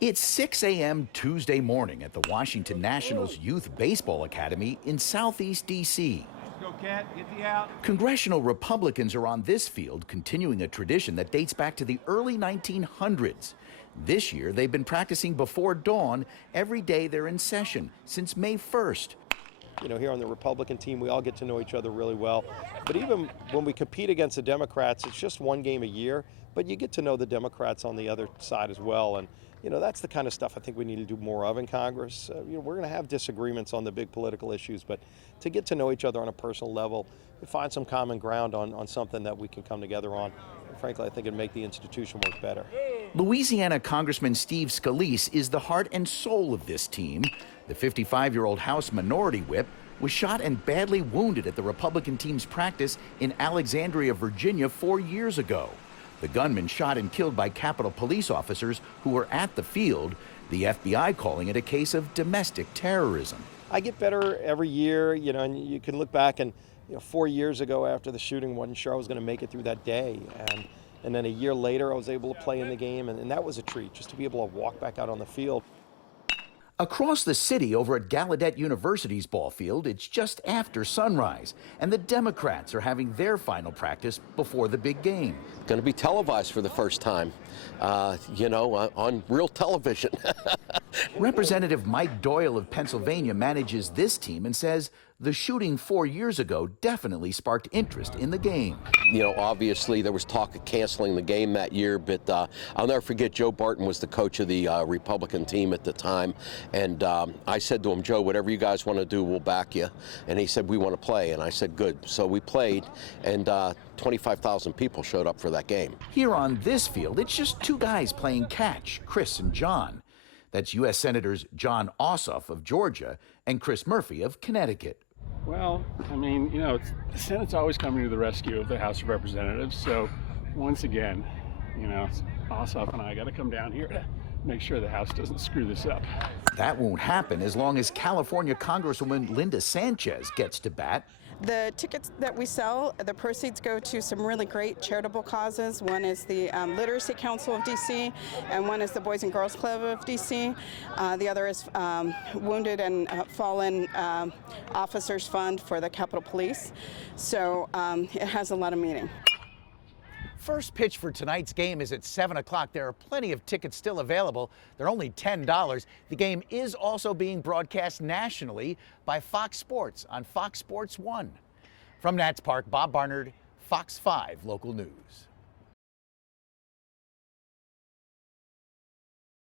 It's 6 a.m. Tuesday morning at the Washington Nationals Youth Baseball Academy in Southeast D.C. Go, Cat. Get the out. Congressional Republicans are on this field, continuing a tradition that dates back to the early 1900s. This year, they've been practicing before dawn every day they're in session since May 1st. You know, here on the Republican team, we all get to know each other really well. But even when we compete against the Democrats, it's just one game a year, but you get to know the Democrats on the other side as well. And, you know, that's the kind of stuff I think we need to do more of in Congress. You know, we're going to have disagreements on the big political issues, but to get to know each other on a personal level, to find some common ground on something that we can come together on, and frankly, I think it'd make the institution work better. Louisiana Congressman Steve Scalise is the heart and soul of this team. The 55-year-old House Minority Whip was shot and badly wounded at the Republican team's practice in Alexandria, Virginia 4 years ago. The gunman shot and killed by Capitol police officers who were at the field, the FBI calling it a case of domestic terrorism. I get better every year, you know, and you can look back and, you know, 4 years ago after the shooting, I wasn't sure I was going to make it through that day. And then a year later, I was able to play in the game, and that was a treat, just to be able to walk back out on the field. Across the city over at Gallaudet University's ball field, it's just after sunrise, and the Democrats are having their final practice before the big game. Going to be televised for the first time, you know, on real television. Representative Mike Doyle of Pennsylvania manages this team and says the shooting 4 years ago definitely sparked interest in the game. You know, obviously there was talk of canceling the game that year, but I'll never forget Joe Barton was the coach of the Republican team at the time, and I said to him, Joe, whatever you guys want to do, we'll back you. And he said, we want to play, and I said, good. So we played, and 25,000 people showed up for that game. Here on this field, it's just two guys playing catch, Chris and John. That's U.S. Senators John Ossoff of Georgia and Chris Murphy of Connecticut. Well, I mean, you know, the Senate's always coming to the rescue of the House of Representatives. So once again, you know, Ossoff and I got to come down here to make sure the House doesn't screw this up. That won't happen as long as California Congresswoman Linda Sanchez gets to bat. The tickets that we sell, the proceeds go to some really great charitable causes. One is the Literacy Council of D.C., and one is the Boys and Girls Club of D.C. The other is Wounded and Fallen Officers Fund for the Capitol Police. So it has a lot of meaning. First pitch for tonight's game is at 7 o'clock. There are plenty of tickets still available. They're only $10. The game is also being broadcast nationally by Fox Sports on Fox Sports 1. From Nats Park, Bob Barnard, Fox 5 Local News.